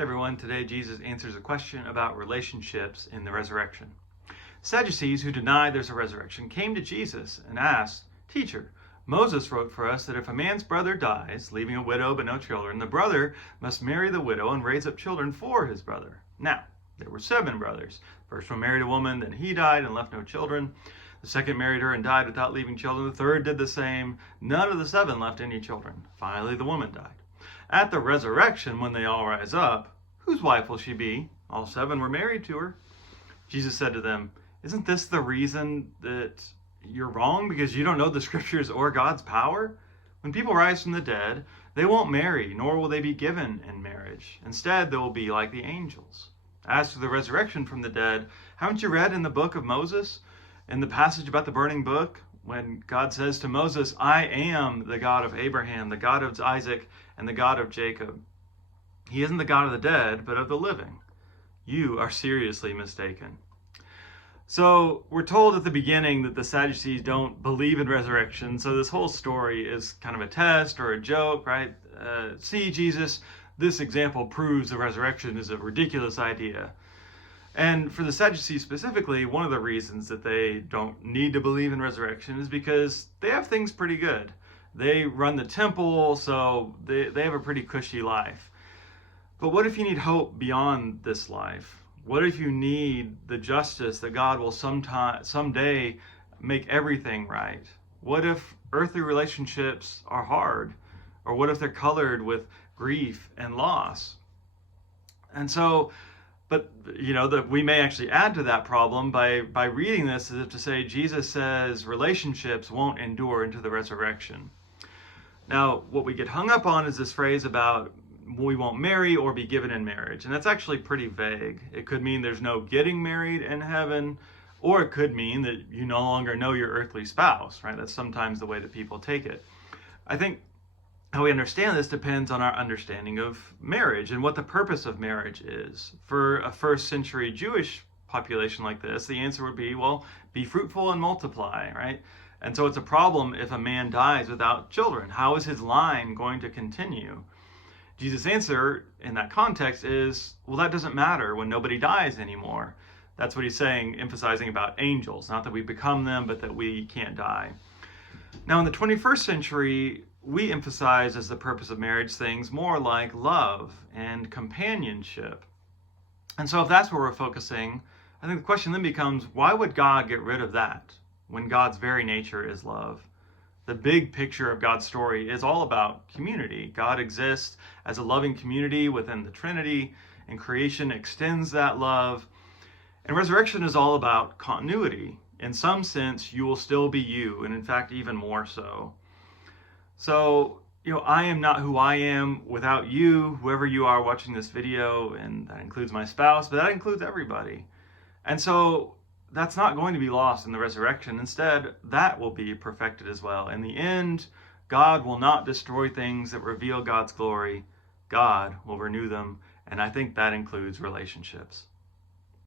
Hey everyone, today Jesus answers a question about relationships in the resurrection. Sadducees who deny there's a resurrection came to Jesus and asked, "Teacher, Moses wrote for us that if a man's brother dies, leaving a widow but no children, the brother must marry the widow and raise up children for his brother. Now, there were 7 brothers. First one married a woman, then he died and left no children. The second married her and died without leaving children. The third did the same. None of the 7 left any children. Finally, the woman died. At the resurrection, when they all rise up, whose wife will she be? All 7 were married to her." Jesus said to them, "Isn't this the reason that you're wrong? Because you don't know the scriptures or God's power? When people rise from the dead, they won't marry, nor will they be given in marriage. Instead, they will be like the angels. As to the resurrection from the dead, haven't you read in the book of Moses, in the passage about the burning book, when God says to Moses, 'I am the God of Abraham, the God of Isaac, and the God of Jacob.' He isn't the God of the dead, but of the living. You are seriously mistaken." So we're told at the beginning that the Sadducees don't believe in resurrection. So this whole story is kind of a test or a joke, right? See, Jesus, this example proves the resurrection is a ridiculous idea. And for the Sadducees specifically, one of the reasons that they don't need to believe in resurrection is because they have things pretty good. They run the temple, so they have a pretty cushy life. But what if you need hope beyond this life? What if you need the justice that God will someday make everything right? What if earthly relationships are hard? Or what if they're colored with grief and loss? And so, but that we may actually add to that problem by reading this as if to say Jesus says relationships won't endure into the resurrection. Now, what we get hung up on is this phrase about we won't marry or be given in marriage. And that's actually pretty vague. It could mean there's no getting married in heaven, or it could mean that you no longer know your earthly spouse, right? That's sometimes the way that people take it. I think how we understand this depends on our understanding of marriage and what the purpose of marriage is. For a first century Jewish population like this, the answer would be, well, be fruitful and multiply, right? And so it's a problem if a man dies without children. How is his line going to continue? Jesus' answer in that context is, well, that doesn't matter when nobody dies anymore. That's what he's saying, emphasizing about angels. Not that we become them, but that we can't die. Now, in the 21st century, we emphasize as the purpose of marriage things more like love and companionship. And so if that's where we're focusing, I think the question then becomes, why would God get rid of that when God's very nature is love? The big picture of God's story is all about community. God exists as a loving community within the Trinity, and creation extends that love. And resurrection is all about continuity. In some sense, you will still be you, and in fact, even more so. So, I am not who I am without you, whoever you are watching this video, and that includes my spouse, but that includes everybody. And so, that's not going to be lost in the resurrection. Instead, that will be perfected as well. In the end, God will not destroy things that reveal God's glory. God will renew them, and I think that includes relationships.